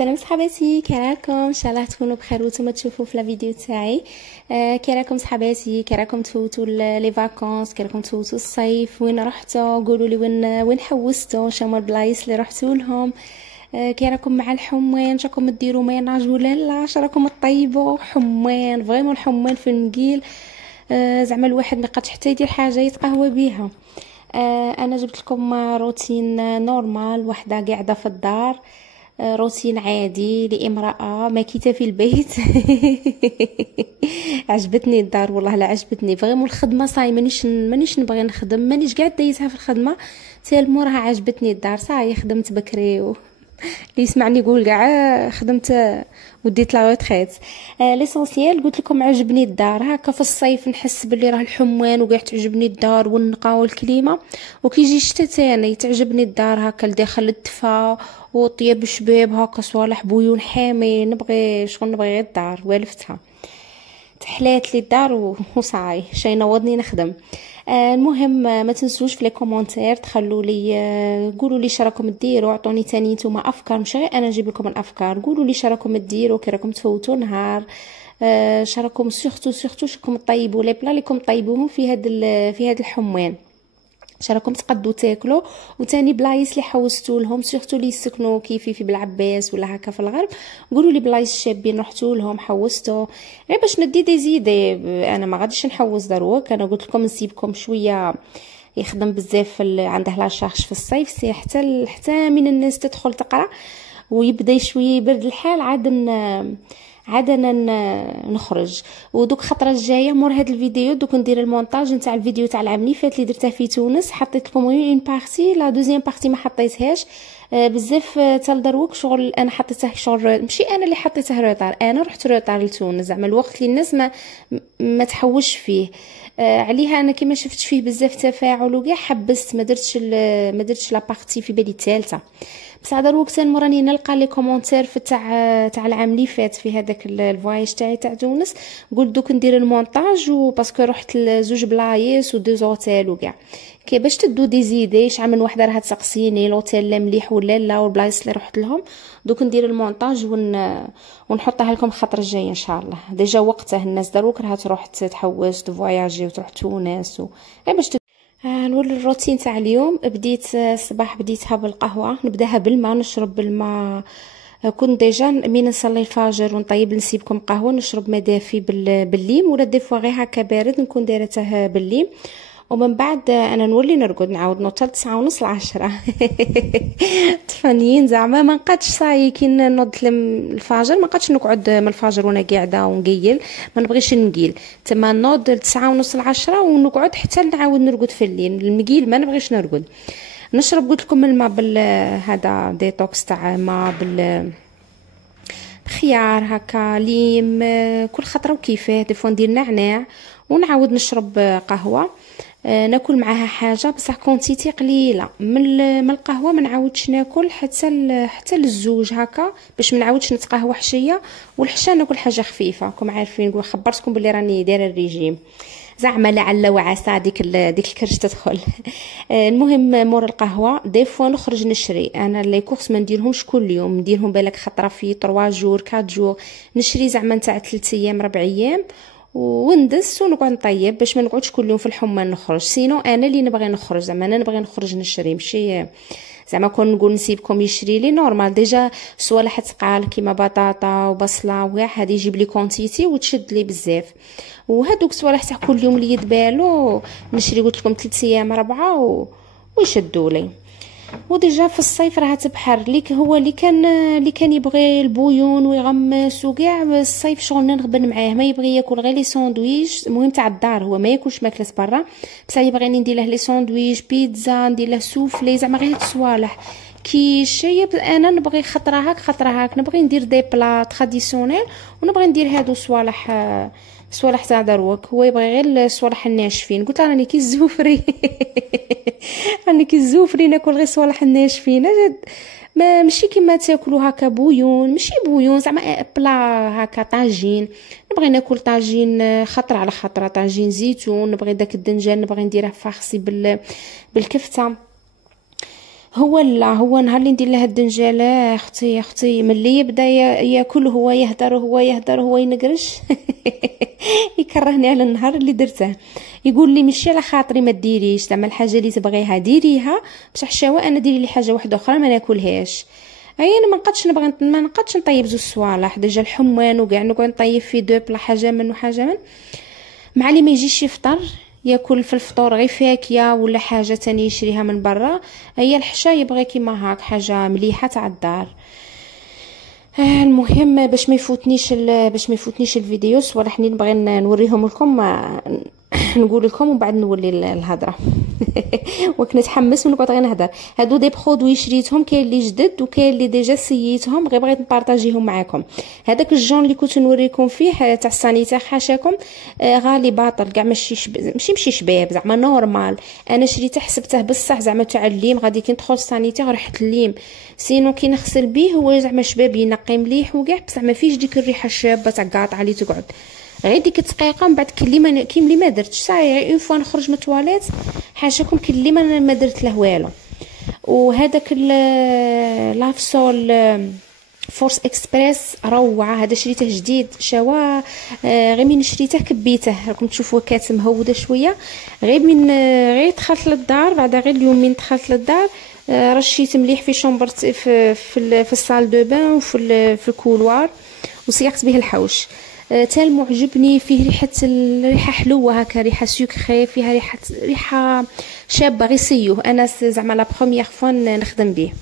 سلام صحباتي، كي راكم؟ ان شاء الله تكونوا بخير وانتم تشوفوا في الفيديو تاعي. كي راكم صحباتي؟ كي راكم تفوتوا لي فاكونس؟ كي راكم تفوتوا الصيف؟ وين رحتوا؟ قولوا لي وين حوستوا، شنو البلايص اللي رحتوا لهم. كي راكم مع الحمام؟ راكم ديروا ميناج ولا لا؟ راكم طيبوا حمام؟ فريمون الحمام في المقيل. زعما الواحد ما يقدش حتى يدير حاجه يتقهوى بها. انا جبت لكم روتين نورمال، وحده قاعده في الدار، روتين عادي لامرأة ماكيتة في البيت. عجبتني الدار والله، لا عجبتني فريمون الخدمة. صاي مانيش نبغي نخدم، مانيش قاعد دايزها في الخدمة تال راها عجبتني الدار. صاي خدمت بكري اللي يسمعني يقول كاع خدمت وديت لا ريتريت. ليسونسيال قلت لكم عجبني الدار. هكا في الصيف نحس باللي راه الحموان وقاع تعجبني الدار والنقا والكليمه، وكي يجي الشتا تاني تعجبني الدار هكا لداخل الدفا وطيب شباب هكا صوالح بويون حامي. نبغي شغل، نبغي غير الدار والفتها تحلات لي الدار وصاي شي نوضني نخدم. المهم ما تنسوش في لي كومونتير تخلوا لي، قولوا لي شراكم ديروا، عطوني تاني نتوما افكار، ماشي غير انا نجيب لكم الافكار. قولوا لي شراكم ديروا، كي راكم تفوتوا نهار، شراكم سورتو شكم طيبوا لي بلا ليكم طيبوهم في هاد الحموان، شراكم تقدو تاكلوا. وتاني بلايص اللي حوستوا لهم، سورتو اللي يسكنوا كيفي في بلعباس ولا هكا في الغرب، قولوا لي بلايص شابين رحتوا لهم حوستوا، غير باش ندي دي زيدي. انا ما غاديش نحوس دروك، انا قلت لكم نسيبكم شويه يخدم بزاف عنده لا شارج في الصيف، سي حتى من الناس تدخل تقرا ويبدا شويه يبرد الحال، عاد انا نخرج. ودوك خطره الجايه مور هاد الفيديو دوك ندير المونتاج نتاع الفيديو تاع العام اللي فات اللي درتها في تونس. حطيت لكم اون بارتي، لا دوزيام بارتي ما حطيتهاش بزاف تال دروك. شغل انا حطيته شغل ماشي انا اللي حطيته روطار، انا رحت روطار لتونس، زعما الوقت اللي الناس ما تحوش فيه. عليها انا كيما شفتش فيه بزاف تفاعل وكاع حبست، ما درتش لا بارتي في بالي الثالثه. بصح دروك ثاني راني نلقى لي كومونتير في تاع العام اللي فات في هذاك الفواياج تاعي تاع تونس. قلت دوك ندير المونتاج وباسكو رحت لزوج بلايص ودوز اوتيل وكاع، كي باش تدو دي زيدي شحال من وحده راها تسقسيني لوتيل لا مليح ولا لا والبلايص اللي رحت لهم. دوك ندير المونتاج ونحطها لكم الخطره الجايه ان شاء الله. ديجا وقته الناس دروك راها تروح تحوس تفواياجي وتروح تونس غير باش نقول الروتين تاع اليوم. بديت الصباح بديتها بالقهوه، نبداها بالماء، نشرب بالماء. كنت ديجا من نصلي الفجر ونطيب نسيبكم قهوه، نشرب ما دافي بالليم، ولا ديفوا غير هكا بارد نكون دايرته بالليم. ومن بعد انا نولي نرقد، نعاود نوصل 9:30 10. طفنيين زعما ما نقدش صاي كي نوض الفجر، ما نقدش نقعد من الفجر وانا قاعده ونقيل، ما نبغيش نقيل تما نوض 9:30 10 ونقعد حتى نعاود نرقد في الليل. المقيل ما نبغيش نرقد. نشرب قلت لكم الماء هذا ديتوكس تاع ماء خيار هكا ليم كل خطره وكيفاه. ديفوا ندير نعناع ونعاود نشرب قهوه. ناكل معاها حاجه بصح كونتيتي قليله من القهوه، ما نعاودش ناكل حتى للزوج هكا باش ما نعاودش نتقهوى حشيه. والحشا ناكل حاجه خفيفه، راكم عارفين خبرتكم بلي راني دايره الريجيم، زعما لعل وعسى ديك الكرش تدخل. المهم مور القهوه دي فوا نخرج نشري. انا لي كورس ما نديرهمش كل يوم، نديرهم بالك خطره في 3 جور 4 جور، نشري زعما نتاع 3 ايام 4 ايام وندس ونقعد نطيب باش ما نقعدش كل يوم في الحمان نخرج. سينو انا اللي نبغي نخرج، زعما انا نبغي نخرج نشري، ماشي زعما كون نقول نسيبكم يشري لي نورمال. ديجا صوالح تقال كيما بطاطا وبصله وكاع هذه يجيب لي كونتيتي وتشد لي بزاف. وهذوك صوالح تاع كل يوم اللي يدبالو نشري قلت لكم 3 ايام 4 ويشدوا لي. وديجا في الصيف راه تبحر ليك هو اللي كان يبغي البويون ويغمس وكاع الصيف شغل نغبن معاه، ما يبغي ياكل غير لي ساندويش. المهم تاع الدار هو ما ياكلش ماكله برا، بصح يبغيني ندير له لي ساندويش بيتزا، ندير له سوفلي، زعما غير صوالح كيش. انا نبغي خطره هاك نبغي ندير دي بلا تراديسيونيل، ونبغي ندير هادو صوالح تاع دروك. هو يبغي غير الصوالح الناشفين. قلت راني كي الزوفري. راني كي الزوفري ناكل غير صوالح الناشفين. ما ماشي كيما تاكلوا هكا بويون، ماشي بويون زعما بلا هكا طاجين. نبغي ناكل طاجين خطره على خطره، طاجين زيتون، نبغي داك الدنجان نبغي نديره فارسي بالكفته. هو نهار اللي ندير له الدنجاله اختي ملي يبدا ياكل هو يهدر هو ينقرش. يكرهني على النهار اللي درته. يقول لي ماشي على خاطري ما ديريش، زعما الحاجه اللي تبغيها ديريها، بصح الشوا انا ديري لي حاجه واحده اخرى ما ناكلهاش. انا ما نقدش نطيب زوج صوالح ديجا الحمان وكاع نقعد نطيب في دو بلا حاجه من وحاجه من. مع اللي ما يجيش يفطر ياكل في الفطور غير فاكهه ولا حاجه تانية يشريها من برا. هي الحشا يبغي كيما هاك حاجه مليحه تاع الدار. المهم باش ما يفوتنيش الفيديو صوالح نبغي نوريهم لكم. نقول لكم ومن بعد نولي الهضره. وكنت نتحمس ونقعد غير نهضر. هادو دي برودوي شريتهم، كاين اللي جدد وكاين اللي ديجا سيتهم، غير بغيت نبارطاجيهم معكم. هذاك الجون اللي كنت نوريكم فيه تاع السانيتير حاشاكم غالي باطل كاع، ماشي شباب زعما نورمال. انا شريته حسبته بصح زعما تاع الليم، غادي كي ندخل السانيتير ريحه الليم. سينو كي نغسل بيه هو زعما شباب ينقي مليح وكاع، بصح ما فيش ديك الريحه الشابه تاع قاطعه اللي تقعد غير ديك دقيقه. من بعد كي اللي ما درتش صاي اون فوا نخرج من التواليت حاشاكم اللي ما درت له والو. وهذاك لافسول فورس اكسبريس روعه، هذا شريته جديد شوا. غير من شريته كبيته راكم تشوفوا كات مهوده شويه. غير دخلت للدار بعد غير اليوم من دخلت للدار رشيت مليح في شومبرت في الصال دو بان وفي الكولوار وسيقت به الحوش. تالمو عجبني فيه ريحه حلوه هكا، ريحه سكري، فيها ريحه شابه غير سيوه. انا زعما لا بروميير فوا نخدم به.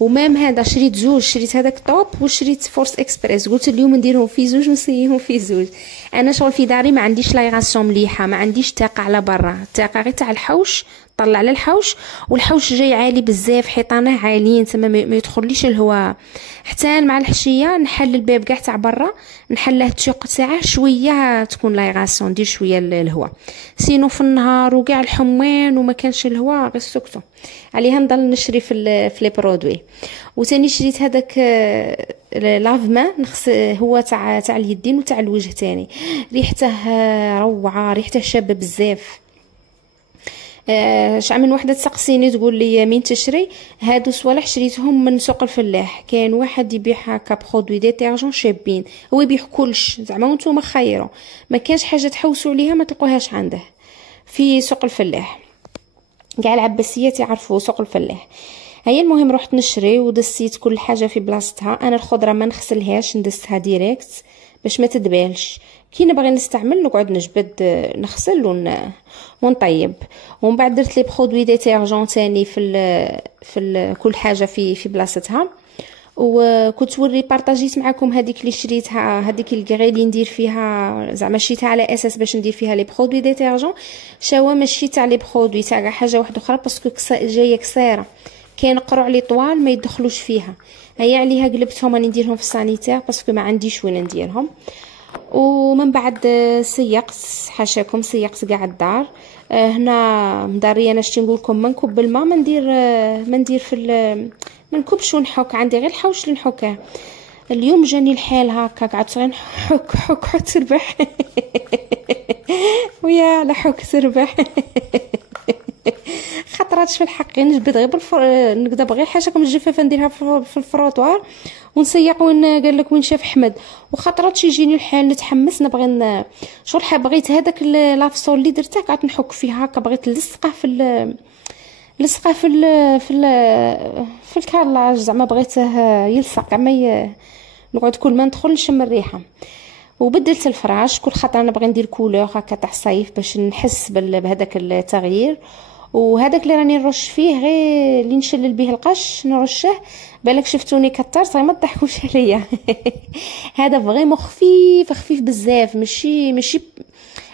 ومام هذا شريت زوج، شريت هذاك طوب وشريت فورس اكسبريس. قلت اليوم نديرهم في زوج ونسيهم في زوج. انا شغل في داري ما عنديش لايغاسيون مليحه، ما عنديش طاقه على برا، الطاقه غير تاع الحوش طلع على الحوش، والحوش جاي عالي بزاف، حيطانه عاليين تما ما يدخليش الهواء. حتى مع الحشيه نحل الباب كاع تاع برا، نحله التشق تاعه شويه تكون لايغاسيون، ندير شويه الهواء. سينو في النهار وكاع الحمان وما كانش الهواء غير سكتو عليها نضل نشري في لي برودوي. وثاني شريت هذاك لافما هو تاع اليدين وتاع الوجه تاني، ريحته روعه، ريحته شابه بزاف. شحال من وحده تسقسيني تقول لي مين تشري هادو صوالح؟ شريتهم من سوق الفلاح. كان واحد يبيع هكا برودوي ديتيرجون شابين، هو يبيع كلش زعما وانتم خيروا، ما كانش حاجه تحوسوا عليها ما تلقوهاش عنده في سوق الفلاح. كاع العباسيات يعرفوا سوق الفلاح. هيا المهم رحت نشري ودسيت كل حاجه في بلاصتها. انا الخضره ما نغسلهاش، ندسها ديريكت باش ما تدبالش. كي نبغي نستعمل نقعد نجبد نغسل ونطيب. ومن بعد درت لي برودوي ديتيرجون تاني في كل حاجه في بلاصتها. وكنت بارطاجيت معكم هذيك اللي شريتها، هذيك الكغي اللي ندير فيها زعما شريتها على اساس باش ندير فيها لي برودوي ديتيرجون. شاوا ماشي تاع لي برودوي تاع حاجه واحده اخرى، باسكو جايه قصيره، كاين قروع لي طوال ما يدخلوش فيها. هيا عليها قلبتهم راني نديرهم في السانيتير باسكو ما عنديش وين نديرهم. ومن بعد سيقت حاشاكم، سيقت كاع الدار. هنا مداريه انا شتي نقول لكم ما نكب الماء، ما ندير ما نكبش ونحك، عندي غير الحوش اللي نحكه. اليوم جاني الحال هكا قعدت غير نحك تربح. ويا على حك تربح. خطراتش في الحق نجبد غير نقدر غير حاشاكم الجفافه نديرها في الفروطوار ونسيق وين قال لك وين شاف احمد. وخطراتش يجيني الحال نتحمس نبغي شغل بغيت هذاك لافصول اللي درته قعدت نحك فيها هكا، بغيت نلصقه في الكالاج زعما بغيته يلصق ما نقعد كل ما ندخل نشم الريحه. وبدلت الفراش كل خطره نبغي ندير كولور هكا تاع الصيف باش نحس بهذاك التغيير. وهذاك اللي راني نرش فيه غير اللي نشلل به القش نرشه. بالك شفتوني كثرت غير ما تضحكوش عليا. هذا فريمون خفيف بزاف، ماشي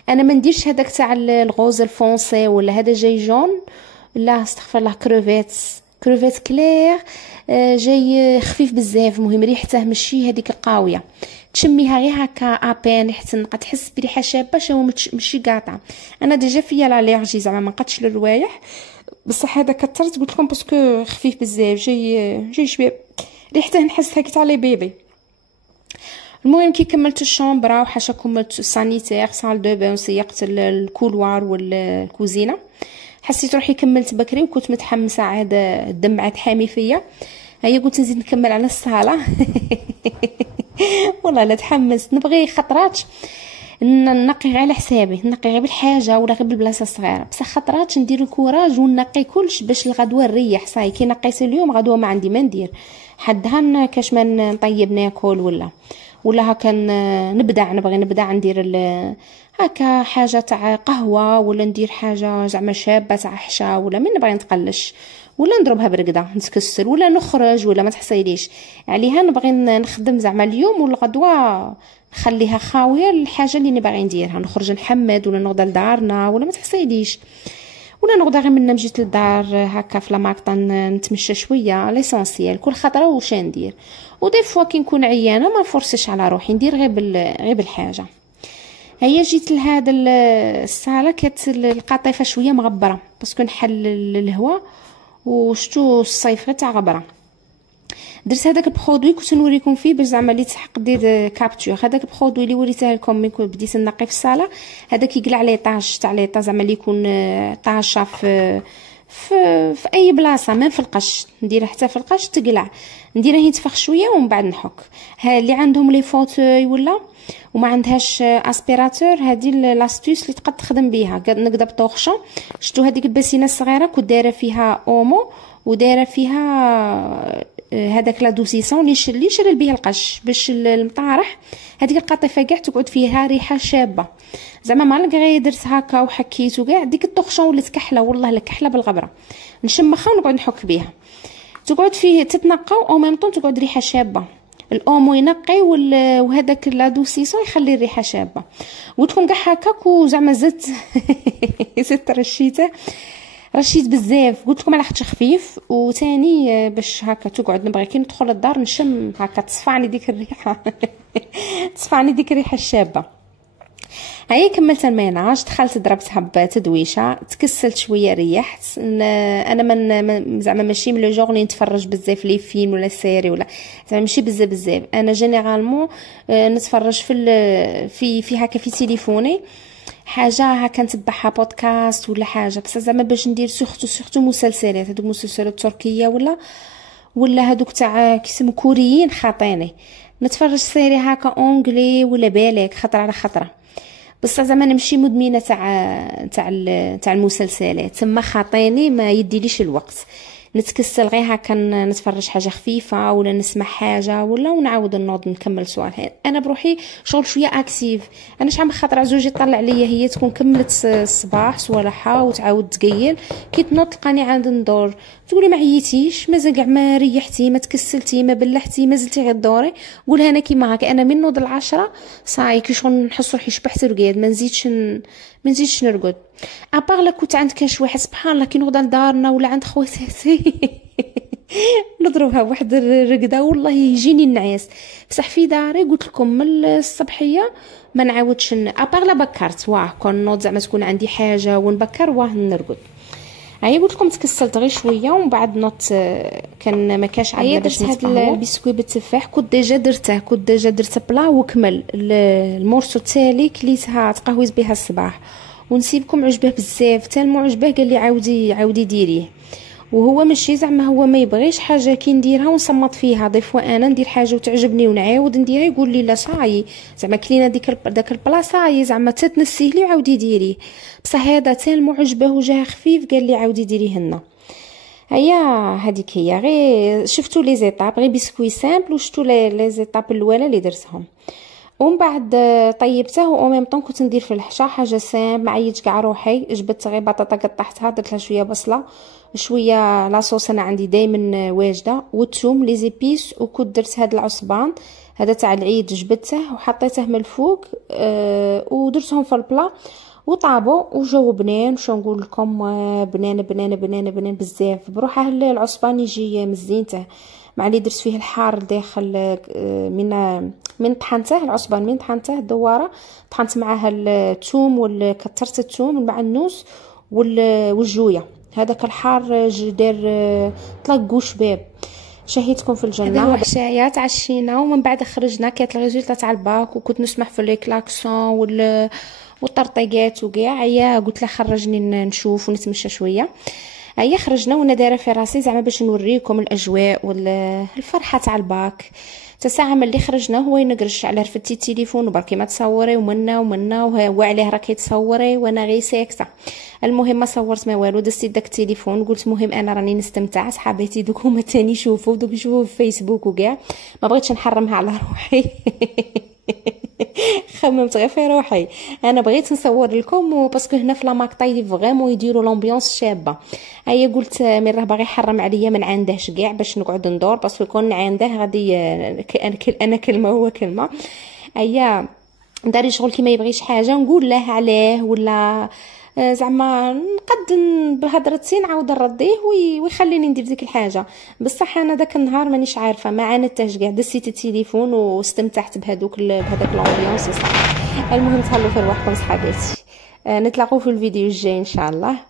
انا ما نديرش هذاك تاع الغوز الفونسي ولا هذا جاي جون، لا استغفر الله، كروفيت كلير جاي خفيف بزاف. مهم ريحته ماشي هذيك القاويه، تشميها غير هكا ابان حتى تحس بريحه شابه شو ماشي قاطعه. انا ديجا فيا الالرجي زعما ما نقدش للروايح، بصح هذا كثرت قلت لكم باسكو خفيف بزاف، جاي شباب ريحته نحس هكا تاع لي بيبي. المهم كي كملت الشومبرا وحاشا كملت السانيتير صال دو بان وسيقت الكولوار والكوزينه، حسيت روحي كملت بكري وكنت متحمسه، عاد الدم عاد حامي فيا. هيا قلت نزيد نكمل على الصاله. والله لا تحمست، نبغي خطرات نقي غير على حسابي، نقي غير بالحاجه ولا غير بالبلاصه الصغيره، بصح خطرات ندير الكوراج ونقي كلش باش الغدوه نريح. صاي كي نقيت اليوم غدوه ما عندي ما ندير، حدها كاش ما نطيب ناكل ولا هكا نبدع، نبغي نبدع ندير هكا حاجه تاع قهوه، ولا ندير حاجه زعما شابه تاع حشا، ولا من نبغي نتقلش، ولا نضربها برقده نتكسر، ولا نخرج، ولا ما تحصيليش عليها. نبغي نخدم زعما اليوم والغدوه نخليها خاويه الحاجه اللي نبغي نديرها، نخرج نحمد ولا نغدا لدارنا، ولا ما تحصيليش، ولا نغدا غير من مجيت للدار هكا في لاماكطه نتمشى شويه. ليسونسيال كل خطره واش ندير. ودي فوا كي نكون عيانه ما نفرسش على روحي، ندير غير بالحاجه. هيا جيت لهذا الصاله كانت القطيفه شويه مغبره باسكو نحل الهواء وشتو الصيف غير تاع غبره. درت هذاك البرودوي كنت نوريكم فيه باش زعما اللي تحق دير كابتور. هذاك البرودوي اللي وريته لكم ملي بديت نقي في الصاله، هذا كيقلع لي طاج تاع لي طاج زعما اللي يكون طاشه في اي بلاصه، ما في القش نديرها حتى في القش تقلع، نديرها ينتفخ شويه ومن بعد نحك. ها اللي عندهم لي فوتوي ولا وما عندهاش اسبيراتور، هذه لاستيس اللي تقدر تخدم بها. نقدر بطوخشه شتو هذيك الباسينه الصغيره كنت دايره فيها اومو ودايره فيها هذاك لا دوسيسون اللي يشرل بها القش باش المطارح هذيك القطيفه كاع تقعد فيها ريحه شابه. زعما مالغري درت هكا وحكيت وكاع ديك الطخشه ولات كحله، والله لا كحله بالغبره، نشمخها ونقعد نحك بها تقعد فيه تتنقى او ميم طون تقعد ريحه شابه. الاومو ينقي وهذاك لا دوسيسون يخلي الريحه شابه. وتكون كاع هكاك وزعما زدت رشيت بزاف، قلت لكم على خاطر خفيف، وثاني باش هكا تقعد نبغي كي ندخل الدار نشم هكا تصفعني ديك الريحه. تصفعني ديك الريحه الشابه. هيا كملت الميناج، دخلت ضربتها بتدويشه، تكسلت شويه ريحت. انا من زعما ماشي من لو جور اللي نتفرج بزاف لي فيلم ولا سيري ولا زعما ماشي بزاف. انا جينيرالمون نتفرج في هكا في تليفوني حاجه هكا نتبعها بودكاست ولا حاجه، بس زعما باش ندير سورتو مسلسلات، هذوك مسلسلات تركيه ولا هذوك تاع كيسمو كوريين خاطيني. نتفرج سيري هكا اونغلي ولا بالك خطره على خطره، بس زعما نمشي مدمنه تاع المسلسلات، تما خاطيني ما يديليش الوقت. نتكسل غير هكا نتفرج حاجه خفيفه ولا نسمع حاجه ولا ونعاود نوض نكمل سؤال. انا بروحي شغل شويه اكتيف. انا شحال من خاطر زوجي طلع ليا هي تكون كملت الصباح صوالحها وتعاود تقيل، كي تنوض تلقاني عاد ندور، تقولي ما عييتيش مازال كاع ما ريحتي ما تكسلتي ما بلحتي ما زلتي غير دوري. قولها انا كيما هكا، انا من نوض 10 صاي كي شغل نحس روحي شبحت رقاد ما نزيدش نرقد. ابار لا كنت عند كاش واحد سبحان الله كي نوضا لدارنا ولا عند خواتاتي نضربها واحد الرقده والله يجيني النعاس. بصح في داري قلت لكم من الصبحيه ما نعاودش ابار لا بكرت كون نوض زعما تكون عندي حاجه ونبكر نرقد. هيا قلت لكم تكسلت غير شويه ومن بعد نوض كان ما كاش عندنا باش نتفاهموا. هذا البسكوي بالتفاح كنت ديجا درته بلا وكمل المورسو التالي كليتها تقهويز بها الصباح ونسيبكم عجبه بزاف تالمو عجبه قال لي عاودي ديريه. وهو ماشي زعما هو ما يبغيش حاجه كي نديرها ونصمت فيها، ضيفوا انا ندير حاجه وتعجبني ونعاود نديرها يقول لي لا صاي زعما كلينا داك البلاصه هي زعما تتنسيه لي وعاودي ديريه. بصح هذا تالمو عجبه وجاه خفيف قال لي عاودي ديريه هنا. هيا هذيك هي غير شفتوا لي زيتاب غير بسكوي سامبل وشفتوا لي زيتاب الاولى اللي درتهم ومن بعد طيبته او ميم طون كنت ندير في الحشا حاجه سامبل ما عيطش كاع روحي. جبت غير بطاطا قطعتها درت لها شويه بصله شويه لاصوص انا عندي دائما واجده والثوم لي زيبيس وكنت درت هذا العصبان هذا تاع العيد جبدته وحطيته من الفوق ودرتهم في البلا وطابوا وجاو بنان. شو نقول لكم بنان بزاف بروحه العصبان يجي مزينته مع اللي درت فيه الحار داخل من طحنته العصبان من طحنته الدواره طحنت معها الثوم وكثرت الثوم المعنوس والجويه هذاك الحار دار طلق وشباب. شهيتكم في الجنه. هذا حشايه تعشينا ومن بعد خرجنا كانت الريزولطه تاع الباك وكنت نسمح في لي كلاكسون والطرطيقات وكاع. هيا قلت له خرجني نشوف ونتمشى شويه. هيا خرجنا وانا دايره في راسي زعما باش نوريكم الاجواء والفرحه تاع الباك. تا ساعه ملي خرجنا هو ينقرش على رفدتي التليفون وبركي ما تصوري ومنا وهو عليه راكي تصوري وانا غير ساكته. المهم ما صورت ما والو، دزت داك التليفون قلت مهم انا راني نستمتع، صحاباتي دوك هما تاني يشوفوا دوك يشوفوا في فيسبوك وكاع، ما بغيتش نحرمها على روحي. خممت غير في روحي، انا بغيت نصور لكم باسكو هنا في لاماكطاي فريمون يديروا لومبيونس شابه. هيا قلت من راه باغي يحرم عليا من عندهش كاع باش نقعد ندور، باسكو كون عنده غادي انا كلمه هو كلمه. هيا داري شغل كي ما يبغيش حاجه نقول له عليه، ولا زعما نقد بهضرتي نعاود نرديه ويخليني ندير ديك الحاجه. بصح انا داك النهار مانيش عارفه، ما عانتهش كاع، دسيت التليفون واستمتعت بهذاك لومبيونس. المهم تهلاو في رواحكم صحاباتي، نتلاقاو في الفيديو الجاي ان شاء الله.